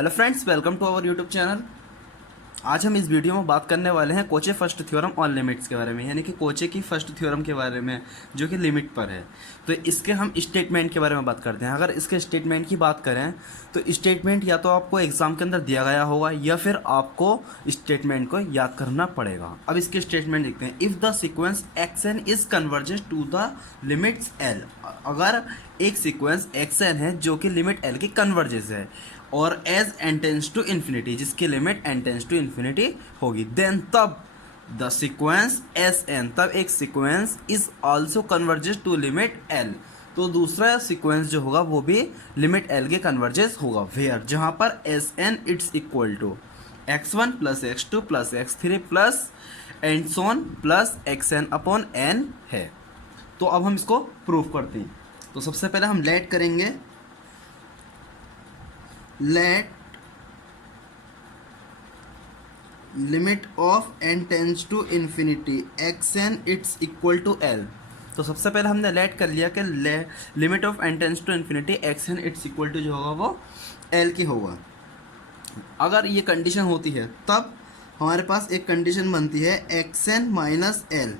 Hello friends, welcome to our YouTube channel. आज हम इस वीडियो में बात करने वाले हैं कोचे फर्स्ट थ्योरम ऑन लिमिट्स के बारे में, यानी कि कोचे की फर्स्ट थ्योरम के बारे में जो कि लिमिट पर है। तो इसके हम स्टेटमेंट के बारे में बात करते हैं। अगर इसके स्टेटमेंट की बात करें तो स्टेटमेंट या तो आपको एग्जाम के अंदर दिया गया होगा या फिर आपको स्टेटमेंट को याद करना पड़ेगा। अब इसके स्टेटमेंट देखते हैं। If the sequence x n is converges to the limits l, अगर एक सीक्वेंस एक्स एन है जो कि लिमिट एल की कन्वर्जेस है और as N tends to infinity, जिसकी limit N tends to infinity होगी, देन तब द सीक्वेंस एस एन, तब एक sequence is also converges to limit L, तो दूसरा सीक्वेंस जो होगा वो भी लिमिट एल के कन्वर्जेस होगा। वेयर, जहाँ पर S N it's equal to X one plus X two plus X three plus and so on plus X N upon N है। तो अब हम इसको प्रूफ करते हैं। तो सबसे पहले हम लेट करेंगे, let limit of n tends to infinity x n it's equal to l। तो सबसे पहले हमने लेट कर लिया कि limit of n tends to infinity x n it's equal to जो होगा वो l की होगा। अगर ये कंडीशन होती है तब हमारे पास एक कंडीशन बनती है एक्स एन माइनस एल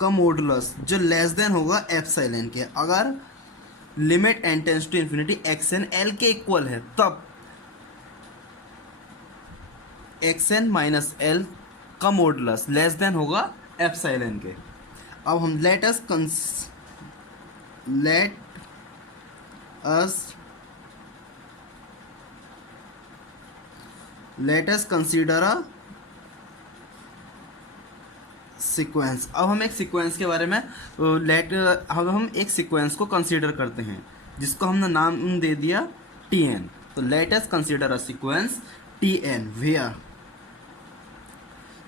का मॉडुलस जो लेस देन होगा एप्सिलॉन के। अगर limit N tends to infinity x n l के इक्वल है तब एक्स एन माइनस एल का मॉडुलस लेस देन होगा एप्सिलॉन के। अब हम let us consider a sequence. अब हम एक सीक्वेंस के बारे में अब हम एक सीक्वेंस को कंसीडर करते हैं जिसको हमने नाम दे दिया टी एन। तो let us consider a sequence t n where,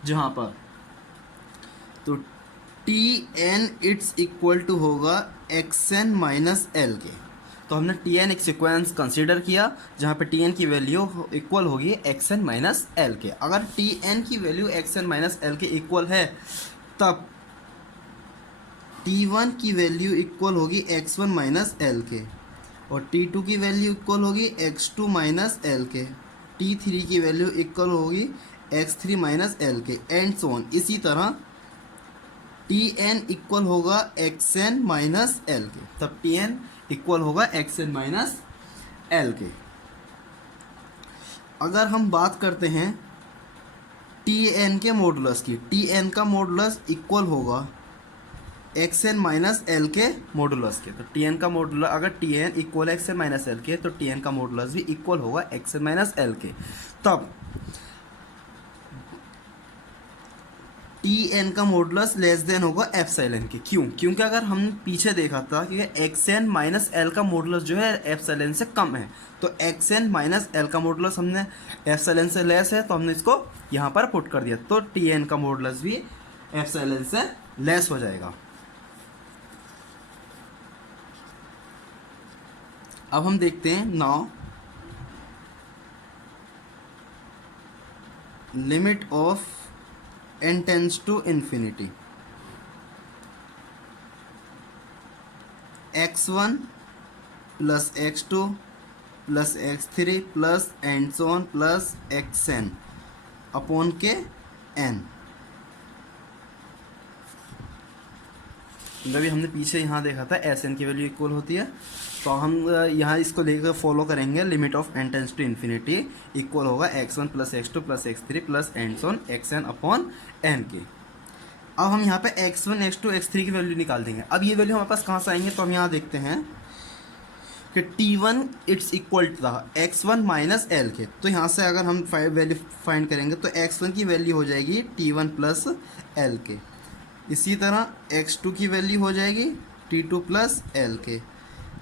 जहाँ पर तो t n it's equal to होगा एक्स एन माइनस एल के। तो हमने टी एन एक सीक्वेंस कंसीडर किया जहाँ पे टी एन की वैल्यू इक्वल होगी एक्स एन माइनस एल के। अगर टी एन की value x n minus l के इक्वल है तब टी वन की वैल्यू इक्वल होगी एक्स वन माइनस एल के और टी टू की वैल्यू इक्वल होगी एक्स टू माइनस एल के, टी थ्री की वैल्यू इक्वल होगी एक्स थ्री माइनस एल के एंड सो ऑन। इसी तरह टी एन इक्वल होगा एक्स एन माइनस एल के, तब टी एन इक्वल होगा एक्स एन माइनस एल के। अगर हम बात करते हैं टी एन के मॉडुलस की, टी एन का मॉडुलस इक्वल होगा एक्स एन माइनस एल के मॉडुलस के। तो टी एन का मॉडुलस, अगर t n equal x n minus l के तो टी एन का मॉडुलस भी इक्वल होगा एक्स एन माइनस एल के। तब टी एन का मॉडुलस लेस देन होगा एप्सिलॉन के। क्यों? क्योंकि अगर हमने पीछे देखा था कि एक्स एन माइनस एल का मॉडुलस जो है एप्सिलॉन से कम है, तो एक्स एन माइनस एल का मॉडुलस हमने एप्सिलॉन से लेस है तो हमने इसको यहाँ पर पुट कर दिया, तो टी एन का मॉडुलस भी एप्सिलॉन से लेस हो जाएगा। अब हम देखते हैं now limit of n tends to infinity x1 plus x2 plus x3 plus and so on plus xn upon के n। अभी हमने पीछे यहाँ देखा था एस एन की वैल्यू इक्वल होती है, तो हम यहाँ इसको लेकर फॉलो करेंगे। Limit of N tends to infinity equal होगा X one plus X two plus X three plus and so on X N upon N के। अब हम यहाँ पे X one X two X three की वैल्यू निकाल देंगे। अब ये वैल्यू हमारे पास कहाँ से आएंगे, तो हम यहाँ देखते हैं कि t one it's equal to था एक्स वन माइनस एल के। तो यहाँ से अगर हम वैल्यू फाइंड करेंगे तो एक्स वन की वैल्यू हो जाएगी टी वन प्लस एल के। इसी तरह x2 की वैल्यू हो जाएगी t2 प्लस एल के।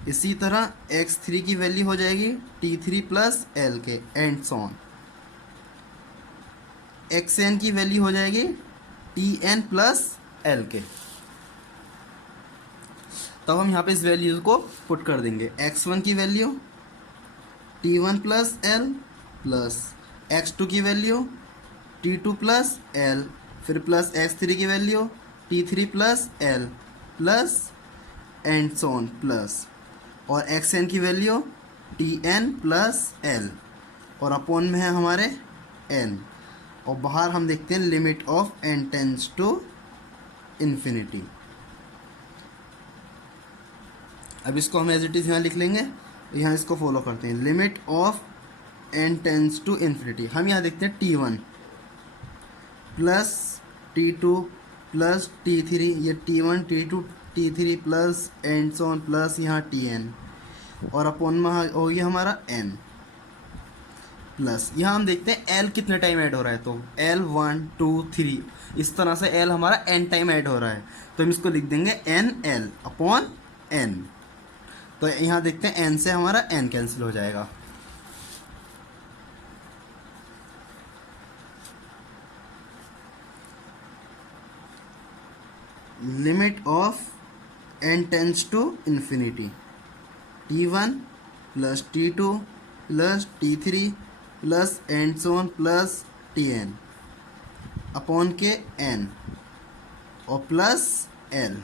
इसी तरह x3 की वैल्यू हो जाएगी t3 प्लस एल के एंड सो ऑन। xn की वैल्यू हो जाएगी tn प्लस एल के। तब हम यहाँ पे इस वैल्यूज को पुट कर देंगे। x1 की value t1 plus l plus x2 की वैल्यू t2 प्लस एल, फिर प्लस x3 की value t3 plus l plus and so on plus, और एक्स एन की value t n plus l और अपॉन में है हमारे एन, और बाहर हम देखते हैं limit of N tends to infinity. अब इसको हम एज इट इज़ यहाँ लिख लेंगे, यहाँ इसको फॉलो करते हैं। Limit of N tends to infinity, हम यहाँ देखते हैं T1 plus T2 plus T3, ये T1 T2 T3 plus and so on plus यहाँ Tn, और अपॉन में हो गया हमारा n प्लस यहाँ हम देखते हैं L कितने टाइम ऐड हो रहा है, तो L 1 2 3, इस तरह से L हमारा n टाइम ऐड हो रहा है, तो हम इसको लिख देंगे NL अपॉन n। तो यहाँ देखते हैं n से हमारा n कैंसिल हो जाएगा। Limit of n tends to infinity, T1 plus T2 plus T3 plus and so on plus Tn upon के n और प्लस L।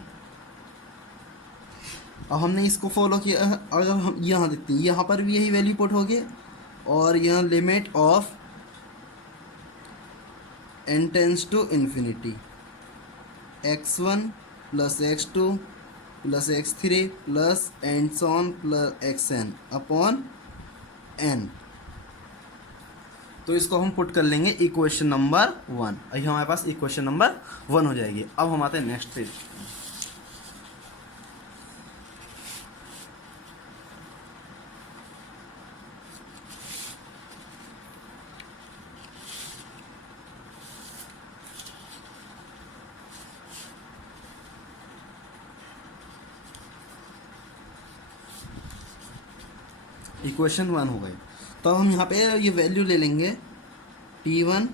अब हमने इसको फॉलो किया, अगर हम यहाँ देखते हैं यहाँ पर भी यही वैल्यू पुट हो गया, और यहाँ limit of n tends to infinity x1 plus x2 plus x3 plus and so on plus xn upon n। तो इसको हम पुट कर लेंगे इक्वेशन नंबर 1, ये हमारे पास इक्वेशन नंबर 1 हो जाएगी। अब हम आते हैं नेक्स्ट पेज। इक्वेशन 1 हो गई, तो हम यहाँ पे ये वैल्यू ले लेंगे T1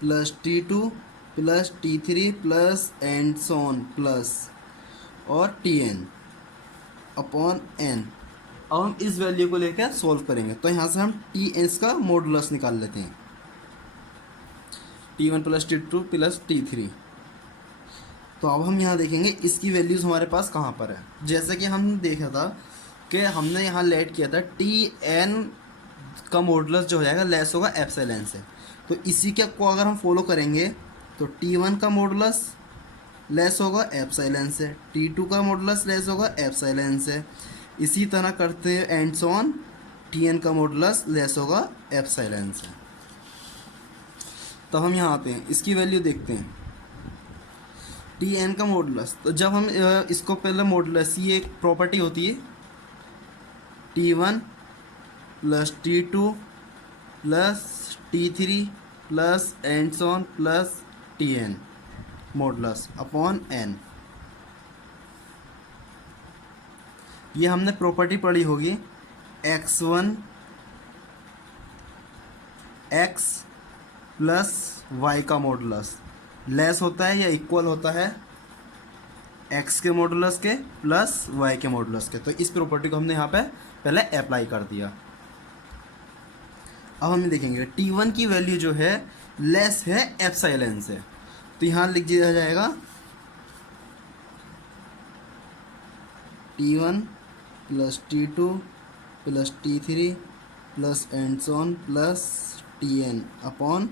plus T2 plus T3 plus and so on plus और Tn अपॉन n। अब हम इस वैल्यू को लेकर सॉल्व करेंगे, तो यहाँ से हम Tn का मॉडुलस निकाल लेते हैं, T1 plus T2 plus T3। तो अब हम यहाँ देखेंगे इसकी वैल्यूज़ हमारे पास कहाँ पर है। जैसे कि हम देखा था कि हमने यहाँ लेट किया था Tn का मॉडुलस जो हो जाएगा लेस होगा एप्सिलॉन से, तो इसी के को अगर हम फॉलो करेंगे तो T1 का मॉडुलस लेस होगा एप्सिलॉन से, T2 का मॉडुलस लेस होगा एप्सिलॉन से, इसी तरह करते हैं एंड सो ऑन Tn का मॉडुलस लेस होगा एप्सिलॉन से। तो हम यहाँ आते हैं, इसकी वैल्यू देखते हैं Tn का मॉडुलस। तो जब हम इसको पहले मॉडुलस, ये एक प्रॉपर्टी होती है T1 plus T2 plus T3 plus and so on plus Tn modulus upon n। ये हमने प्रॉपर्टी पढ़ी होगी x1 x प्लस y का मॉडुलस लेस होता है या इक्वल होता है x के मॉडुलस के प्लस y के मॉडुलस के। तो इस प्रॉपर्टी को हमने यहाँ पे पहले अप्लाई कर दिया। अब हम देखेंगे T1 की वैल्यू जो है लेस है एप्सिलॉन से, तो यहाँ लिख दिया जाएगा T1 plus T2 plus T3 plus and so on plus Tn upon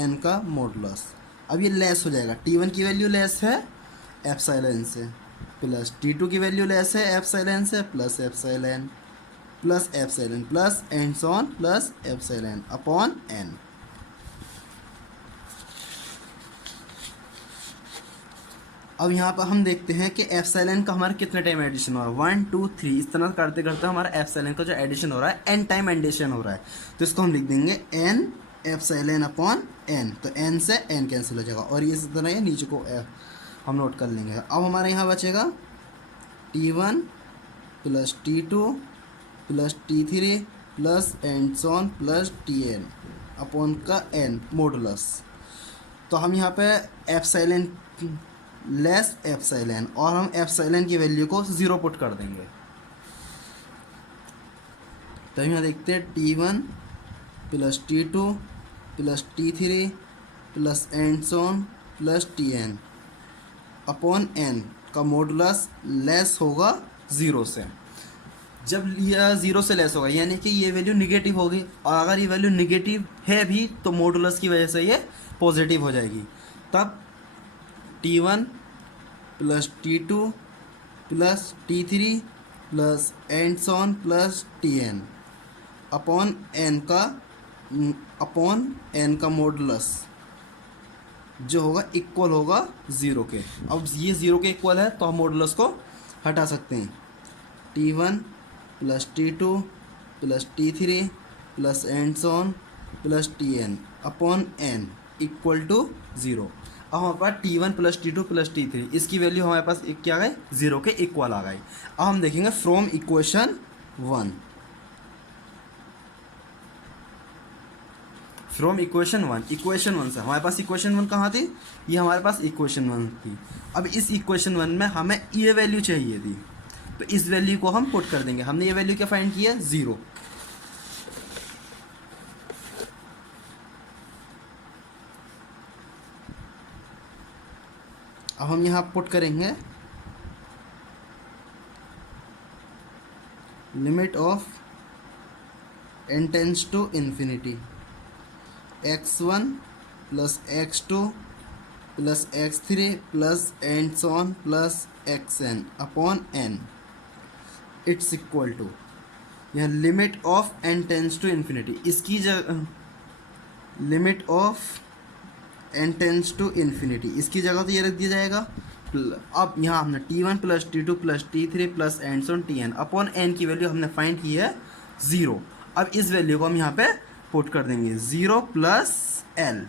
n का मॉडुलस। अब ये लेस हो जाएगा, T1 की वैल्यू लेस है एप्सिलॉन से, प्लस T2 की वैल्यू लेस है एप्सिलॉन से, plus epsilon plus epsilon plus and so on plus epsilon upon n। अब यहाँ पर हम देखते हैं कि एप्सिलॉन का हमारा कितने टाइम एडिशन हो रहा है, 1 2 3, इस तरह करते करते हमारा एप्सिलॉन का जो एडिशन हो रहा है n टाइम एडिशन हो रहा है, तो इसको हम लिख देंगे n एप्सिलॉन अपॉन n। तो n से n कैंसिल हो जाएगा, और ये इस तरह ये नीचे को हम नोट कर लेंगे। अब हमारे यहाँ बचेगा T1 plus T2 plus T3 plus and so on plus Tn upon का n मॉडुलस। तो हम यहाँ पे एप्सिलॉन लेस एप्सिलॉन, और हम एप्सिलॉन की वैल्यू को 0 पुट कर देंगे। तो यहाँ देखते हैं T1 plus T2 plus T3 plus and so on plus Tn upon n का मॉडुलस लेस होगा 0 से। जब यह ज़ीरो से लेस होगा यानी कि ये वैल्यू निगेटिव होगी, और अगर ये वैल्यू निगेटिव है भी तो मॉडुलस की वजह से ये पॉजिटिव हो जाएगी। तब T1 plus T2 plus T3 plus and so on plus Tn upon n का मॉडुलस जो होगा इक्वल होगा ज़ीरो के। अब ये ज़ीरो के इक्वल है तो हम मॉडुलस को हटा सकते हैं। T1 plus T2 plus T3 plus and so on plus Tn upon n equal to zero. अब हमारे पास T1 plus T2 plus T3 इसकी वैल्यू हमारे पास क्या आ गई, ज़ीरो के इक्वल आ गई। अब हम देखेंगे from equation one. From equation one से हमारे पास इक्वेशन वन कहाँ थी, ये हमारे पास इक्वेशन वन थी। अब इस इक्वेशन वन में हमें ये वैल्यू चाहिए थी, तो इस वैल्यू को हम पुट कर देंगे। हमने ये वैल्यू क्या फाइंड की है, ज़ीरो। अब हम यहाँ पुट करेंगे limit of n tends to infinity x1 plus x2 plus x3 plus and so on plus xn upon n it's equal to, यह limit of n tends to infinity, इसकी जगह limit of n tends to infinity इसकी जगह तो ये रख दिया जाएगा। अब यहाँ हमने T1 plus T2 plus T3 plus and so on Tn upon n की वैल्यू हमने फाइंड की है ज़ीरो। अब इस वैल्यू को हम यहाँ पे पुट कर देंगे, ज़ीरो प्लस l।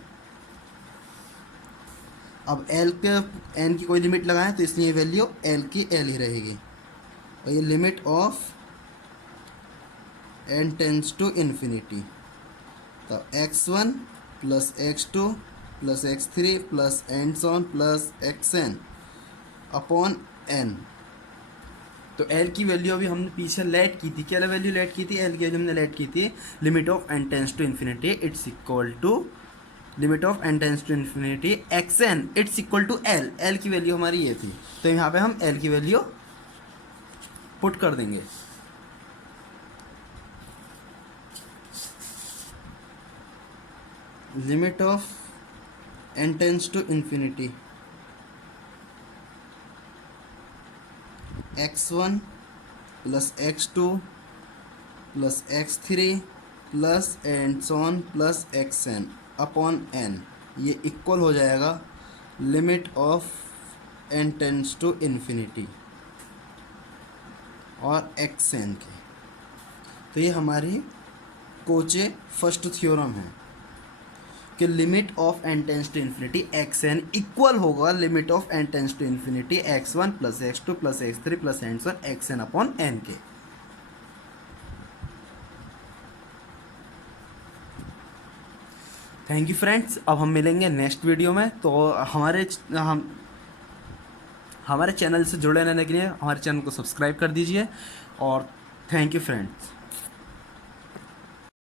अब l के n की कोई लिमिट लगाएं तो इसलिए वैल्यू l की l ही रहेगी। और ये limit of n tends to infinity, तो x1 plus x2 plus x3 plus and so on plus xn upon n। तो l की वैल्यू अभी हमने पीछे लेट की थी, क्या वैल्यू लेट की थी, l की वैल्यू हमने लेट की थी limit of n tends to infinity it's equal to limit of n tends to infinity xn it's equal to l। l की वैल्यू हमारी ये थी, तो यहाँ पे हम l की वैल्यू पुट कर देंगे। Limit of n tends to infinity x1 plus x2 plus x3 plus and so on plus xn upon n, ये इक्वल हो जाएगा limit of n tends to infinity और xn के। तो ये हमारी कोचे फर्स्ट थ्योरम है कि limit of n tends to infinity xn equal होगा limit of n tends to infinity x1 plus x2 plus x3 plus and so on xn upon n के। Thank you friends, अब हम मिलेंगे नेक्स्ट वीडियो में। तो हमारे चैनल से जुड़े रहने के लिए हमारे चैनल को सब्सक्राइब कर दीजिए और थैंक यू फ्रेंड्स।